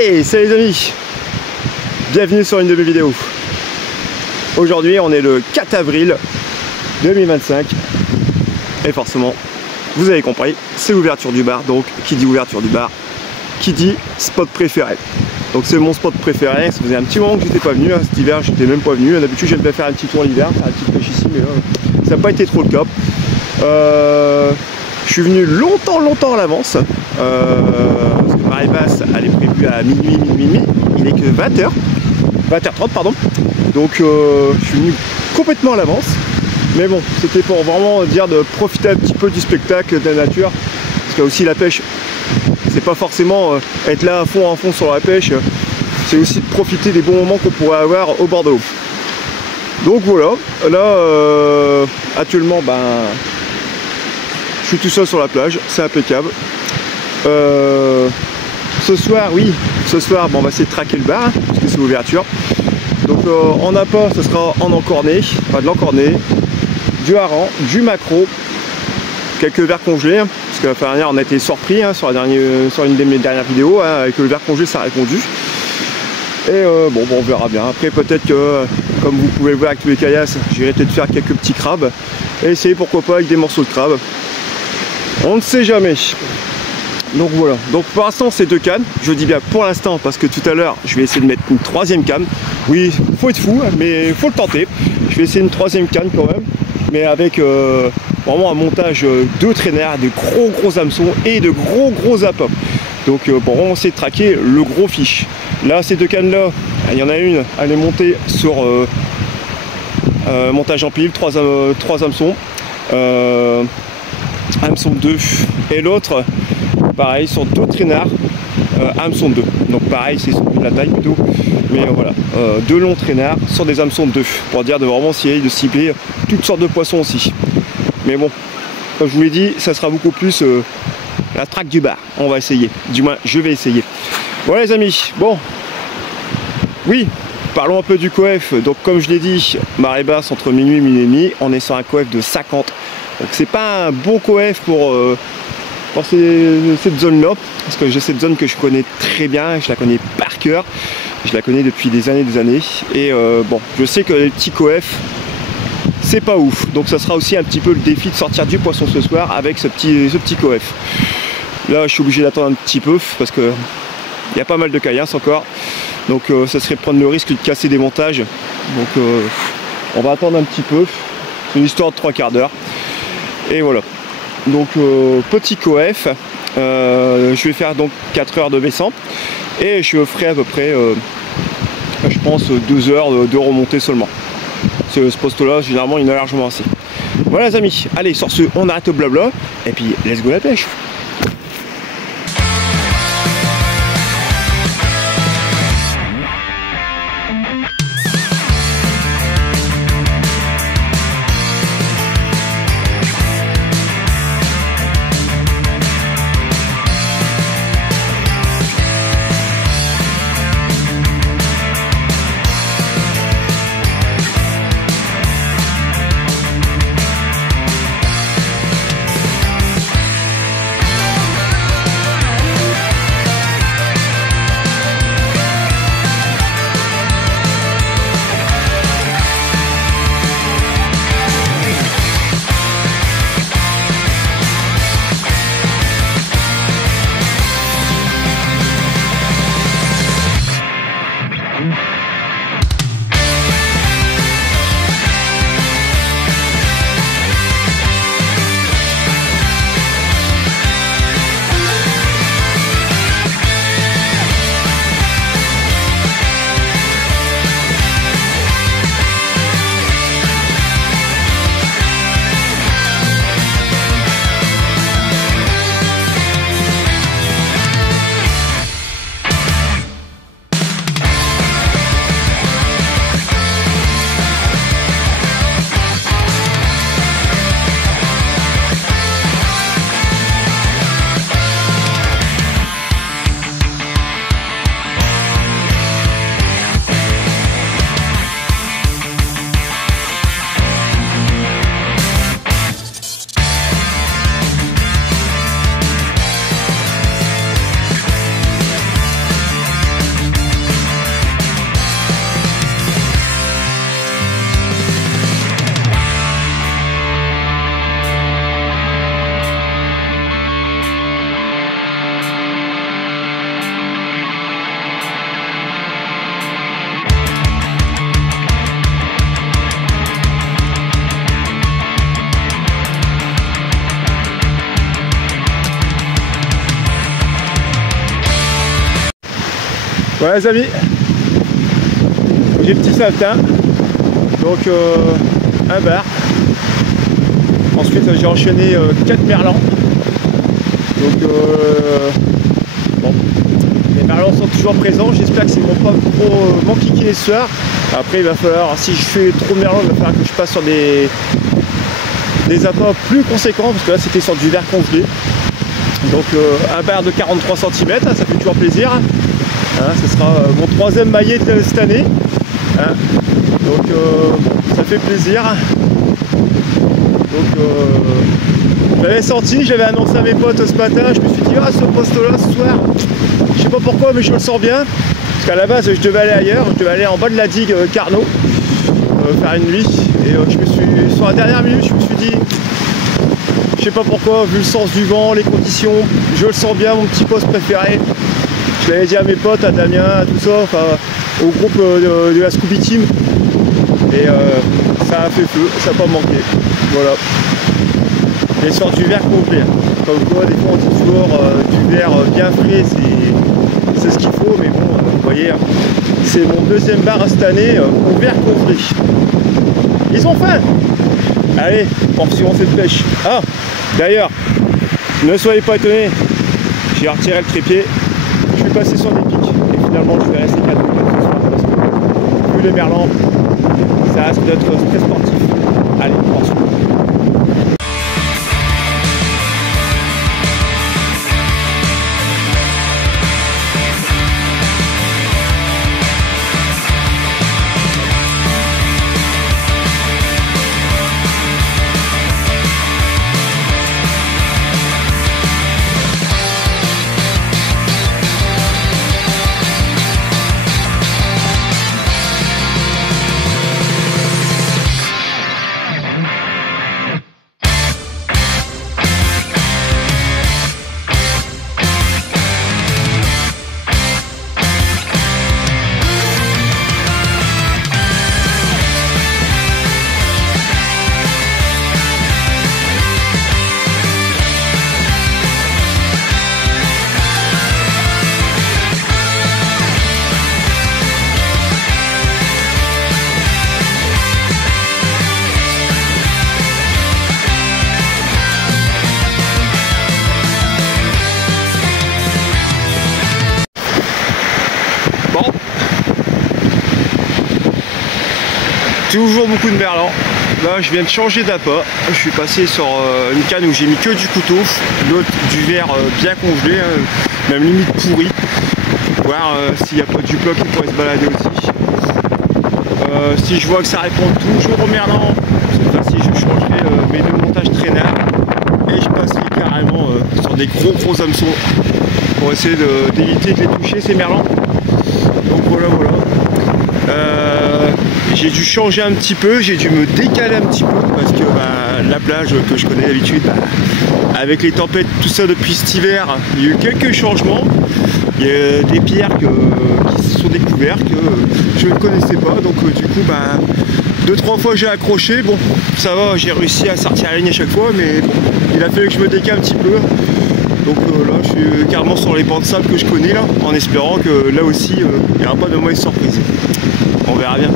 Hey, salut les amis, bienvenue sur une de mes vidéos. Aujourd'hui on est le 4 avril 2025 et forcément, vous avez compris, c'est l'ouverture du bar. Donc qui dit ouverture du bar, qui dit spot préféré. Donc c'est mon spot préféré, ça faisait un petit moment que j'étais pas venu, hein. Cet hiver j'étais même pas venu. D'habitude j'aime bien faire un petit tour l'hiver, faire un petit pêche ici, mais là ça n'a pas été trop le cas. Je suis venu longtemps à l'avance, parce que marée basse elle est prévue à minuit, il est que 20h, 20h30 pardon. Donc je suis venu complètement à l'avance. Mais bon, c'était pour vraiment dire de profiter un petit peu du spectacle, de la nature. Parce que aussi la pêche, c'est pas forcément être là à fond sur la pêche. C'est aussi de profiter des bons moments qu'on pourrait avoir au bord de l'eau. Donc voilà, là actuellement je suis tout seul sur la plage, c'est impeccable. Ce soir, on va essayer de traquer le bar, hein, parce que c'est l'ouverture. Donc en appât, ce sera en encorné, enfin de l'encorné, du hareng, du maquereau, quelques vers congelés, hein, parce que la fois dernière on a été surpris hein, sur une de mes dernières vidéos, hein, avec le ver congelé ça a répondu. Et bon, on verra bien. Après peut-être que, comme vous pouvez le voir avec tous les caillasses, j'irai peut-être faire quelques petits crabes, et essayer pourquoi pas avec des morceaux de crabe. On ne sait jamais. Donc voilà, donc pour l'instant c'est 2 cannes, je dis bien pour l'instant parce que tout à l'heure je vais essayer de mettre une 3e canne. Oui, faut être fou, mais faut le tenter. Je vais essayer une 3e canne quand même, mais avec vraiment un montage de traîneurs, de gros hameçons et de gros appâts. Donc pour vraiment essayer de traquer le gros fiche. Là ces 2 cannes là, il y en a une, elle est montée sur montage en pile, 3 hameçons. Hameçon 2 et l'autre pareil sur 2 traînards hameçon 2, donc pareil c'est sur la taille plutôt, mais voilà 2 longs traînards sur des hameçons 2 pour dire de vraiment essayer de cibler toutes sortes de poissons aussi. Mais bon, comme je vous l'ai dit, ça sera beaucoup plus la traque du bar. On va essayer, du moins je vais essayer. Voilà les amis, bon oui, parlons un peu du coef. Donc comme je l'ai dit, marée basse entre minuit et minuit et demi, on est sur un coef de 50. Donc c'est pas un bon coef pour cette zone là, parce que j'ai cette zone que je connais très bien, je la connais par cœur, je la connais depuis des années et bon, je sais que les petits coefs c'est pas ouf, donc ça sera aussi un petit peu le défi de sortir du poisson ce soir avec ce petit coef. Là je suis obligé d'attendre un petit peu parce que il y a pas mal de caillasses encore, donc ça serait prendre le risque de casser des montages, donc on va attendre un petit peu, c'est une histoire de 3 quarts d'heure. Et voilà, donc petit coef, je vais faire donc 4 heures de baissant et je ferai à peu près, je pense 2 heures de remontée seulement. Ce poste là, généralement il y en a largement assez. Voilà les amis, allez sur ce, on arrête le blabla et puis let's go la pêche. Voilà les amis, j'ai le petit Satin, donc un bar. Ensuite j'ai enchaîné 4 merlans. Donc bon, les merlans sont toujours présents, j'espère que c'est mon pas trop m'enquiquiner ce soir. Après il va falloir, si je fais trop de merlans, il va falloir que je passe sur des appâts plus conséquents, parce que là c'était sur du verre congelé. Donc un bar de 43 cm, ça fait toujours plaisir. Hein, ce sera mon 3e maillet de cette année. Hein, donc ça fait plaisir. Donc j'avais senti, j'avais annoncé à mes potes ce matin, je me suis dit ah ce poste là ce soir, je sais pas pourquoi mais je le sens bien. Parce qu'à la base je devais aller ailleurs, je devais aller en bas de la digue Carnot, faire une nuit. Et je me suis, sur la dernière minute, je me suis dit, je sais pas pourquoi, vu le sens du vent, les conditions, je le sens bien, mon petit poste préféré. Je l'avais dit à mes potes, à Damien, à tout ça, enfin au groupe de la Scooby Team. Et ça a fait feu, ça n'a pas manqué. Voilà. Et sur du verre complet. Comme quoi, des fois on dit toujours du verre bien frais, c'est ce qu'il faut, mais bon, vous voyez, c'est mon 2e bar cette année au verre complet. Ils ont faim. Allez, poursuivons cette pêche. Ah, d'ailleurs, ne soyez pas étonnés, j'ai retiré le trépied, je suis passé sur des pics, et finalement je vais rester 4 minutes ce soir, parce que vu les merlans, ça risque d'être très sportif. Allez, poursuivons. Toujours beaucoup de merlans. Là je viens de changer d'appât. Je suis passé sur une canne où j'ai mis que du couteau, l'autre du verre bien congelé, même limite pourri. Voir s'il n'y a pas du bloc qui pourrait se balader aussi. Si je vois que ça répond toujours au merlan, cette fois-ci je changerai mes 2 montages traînards et je passerai carrément sur des gros hameçons pour essayer d'éviter de les toucher ces merlans. Donc voilà. J'ai dû changer un petit peu, j'ai dû me décaler un petit peu parce que la plage que je connais d'habitude, avec les tempêtes, tout ça depuis cet hiver, il y a eu quelques changements. Il y a des pierres qui se sont découvertes que je ne connaissais pas, donc du coup 2-3 fois j'ai accroché, bon ça va, j'ai réussi à sortir la ligne à chaque fois, mais bon, il a fallu que je me décale un petit peu. Donc là je suis carrément sur les bancs de sable que je connais là, en espérant que là aussi il n'y aura pas de mauvaise surprise. On verra bien.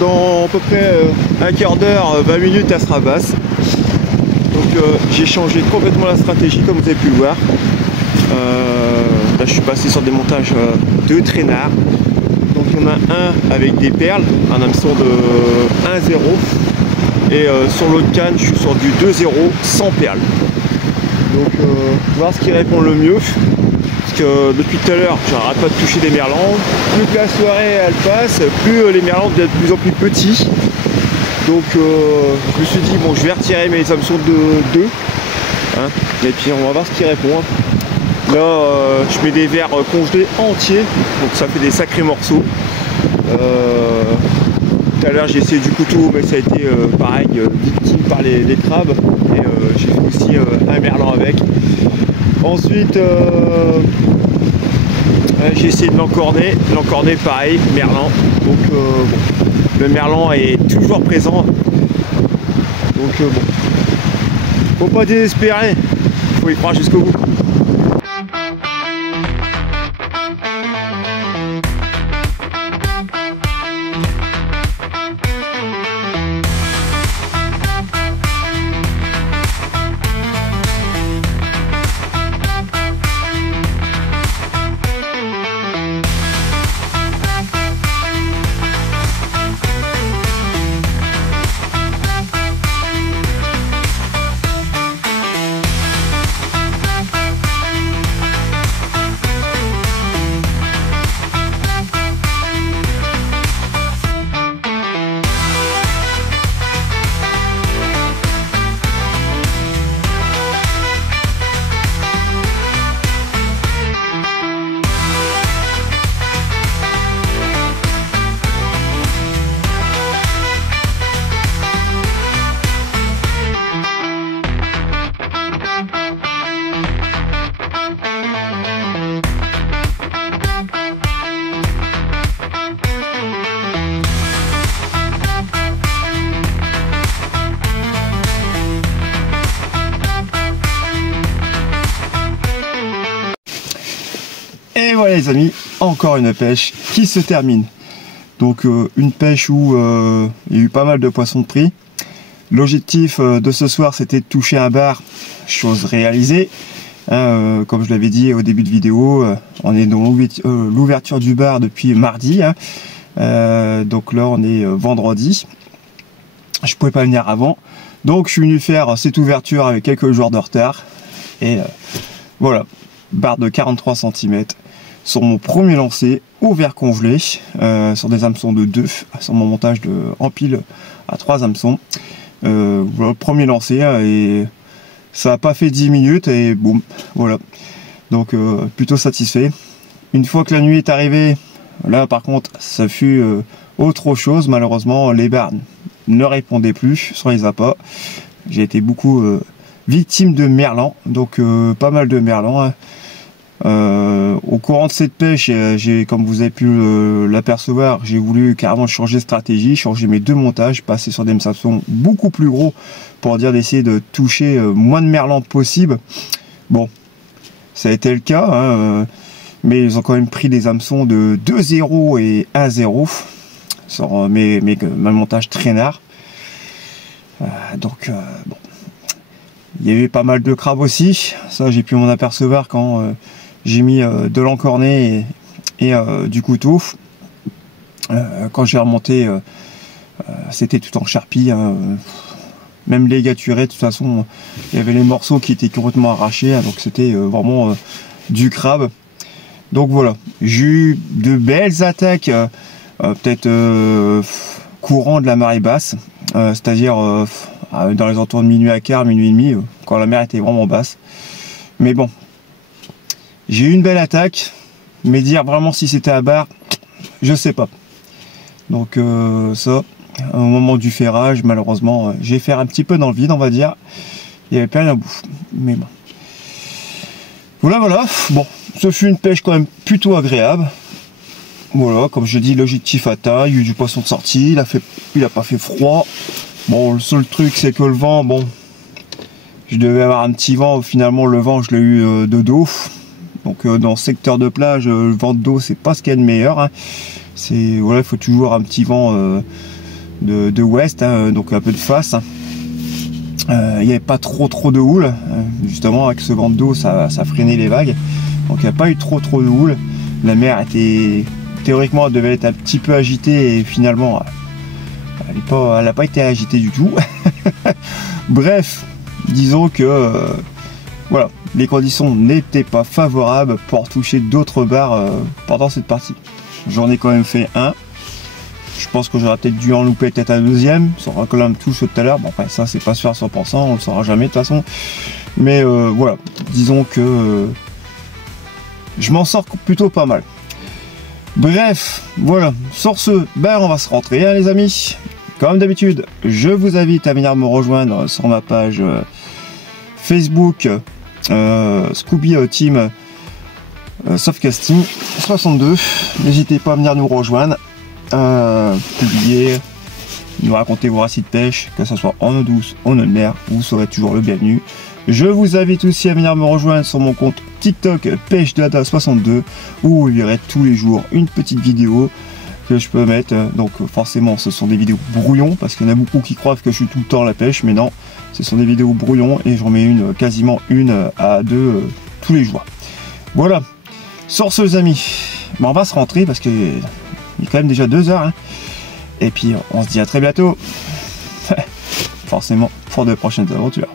dans à peu près un quart d'heure, 20 minutes, elle sera basse. Donc j'ai changé complètement la stratégie comme vous avez pu le voir. Là je suis passé sur des montages de traînards. Donc il y en a un avec des perles, un hameçon de 1,0 et sur l'autre canne je suis sur du 2,0 sans perles. Donc voir ce qui répond le mieux. Parce que depuis tout à l'heure j'arrête pas de toucher des merlans. Plus que la soirée elle passe, plus les merlans deviennent de plus en plus petits. Donc je me suis dit bon je vais retirer mes hameçons de 2 hein, et puis on va voir ce qui répond. Là je mets des vers congelés entiers, donc ça fait des sacrés morceaux. Tout à l'heure j'ai essayé du couteau mais ça a été pareil, victime par les crabes. Et j'ai fait aussi un merlan avec. Ensuite j'ai essayé de l'encorner pareil, merlan. Donc bon, le merlan est toujours présent. Donc bon, faut pas désespérer, faut y croire jusqu'au bout. Et voilà les amis, encore une pêche qui se termine. Donc une pêche où il y a eu pas mal de poissons de prix. L'objectif de ce soir c'était de toucher un bar, chose réalisée. Comme je l'avais dit au début de vidéo, on est dans l'ouverture du bar depuis mardi. Donc là on est vendredi. Je pouvais pas venir avant. Donc je suis venu faire cette ouverture avec quelques jours de retard. Et voilà, bar de 43 cm. Sur mon premier lancer au verre congelé, sur des hameçons de 2, sur mon montage en pile à 3 hameçons. Voilà, premier lancer et ça n'a pas fait 10 minutes et boum, voilà. Donc plutôt satisfait. Une fois que la nuit est arrivée, là par contre ça fut autre chose. Malheureusement les bars ne répondaient plus sur les appâts. J'ai été beaucoup victime de merlans, donc pas mal de merlans. Au courant de cette pêche, comme vous avez pu l'apercevoir, j'ai voulu carrément changer de stratégie, changer mes deux montages, passer sur des hameçons beaucoup plus gros pour dire d'essayer de toucher moins de merlans possible. Bon, ça a été le cas, hein, mais ils ont quand même pris des hameçons de 2,0 et 1,0 sur mes montages traînards. Donc bon, il y avait pas mal de crabes aussi, ça j'ai pu m'en apercevoir quand j'ai mis de l'encorné et du couteau. Quand j'ai remonté, c'était tout en charpie. Hein, même les ligaturés, de toute façon, il y avait les morceaux qui étaient complètement arrachés. Hein, donc c'était vraiment du crabe. Donc voilà, j'ai eu de belles attaques, peut-être courant de la marée basse, c'est-à-dire dans les entours de minuit à quart, minuit et demi, quand la mer était vraiment basse. Mais bon, j'ai eu une belle attaque, mais dire vraiment si c'était à barre, je sais pas. Donc ça, au moment du ferrage, malheureusement, j'ai fait un petit peu dans le vide, on va dire. Il n'y avait pas rien à bout. Mais bon. Voilà. Bon, ce fut une pêche quand même plutôt agréable. Voilà, comme je dis, l'objectif atteint. Il y a eu du poisson de sortie. Il a pas fait froid. Bon, le seul truc, c'est que le vent, bon, je devais avoir un petit vent. Finalement, le vent, je l'ai eu de dos. Donc, dans le secteur de plage, le vent de dos, c'est pas ce qu'il y a de meilleur. Hein. C'est voilà, il faut toujours un petit vent de ouest, hein, donc un peu de face. Il n'y avait pas trop de houle, justement avec ce vent d'eau ça freinait les vagues, donc il n'y a pas eu trop de houle. La mer était, théoriquement elle devait être un petit peu agitée et finalement elle n'a pas été agitée du tout. Bref, disons que voilà, les conditions n'étaient pas favorables pour toucher d'autres bars pendant cette partie. J'en ai quand même fait un. Je pense que j'aurais peut-être dû en louper peut-être un deuxième. Ça aura quand même touché tout à l'heure. Bon, après, ça, c'est pas sûr à 100%. On le saura jamais de toute façon. Mais voilà, disons que je m'en sors plutôt pas mal. Bref, voilà. Sur ce, ben, on va se rentrer, hein, les amis. Comme d'habitude, je vous invite à venir me rejoindre sur ma page Facebook Scooby Team Softcasting 62. N'hésitez pas à venir nous rejoindre. Publier, nous raconter vos récits de pêche, que ce soit en eau douce, en eau de mer, vous serez toujours le bienvenu. Je vous invite aussi à venir me rejoindre sur mon compte TikTok PêcheDada62 où vous verrez tous les jours une petite vidéo que je peux mettre. Donc forcément ce sont des vidéos brouillons parce qu'il y en a beaucoup qui croient que je suis tout le temps à la pêche, mais non, ce sont des vidéos brouillons et j'en mets quasiment une à deux tous les jours. Voilà, sur ce les amis, bon, on va se rentrer parce que il est quand même déjà 2 heures, hein. Et puis on se dit à très bientôt, forcément pour de prochaines aventures.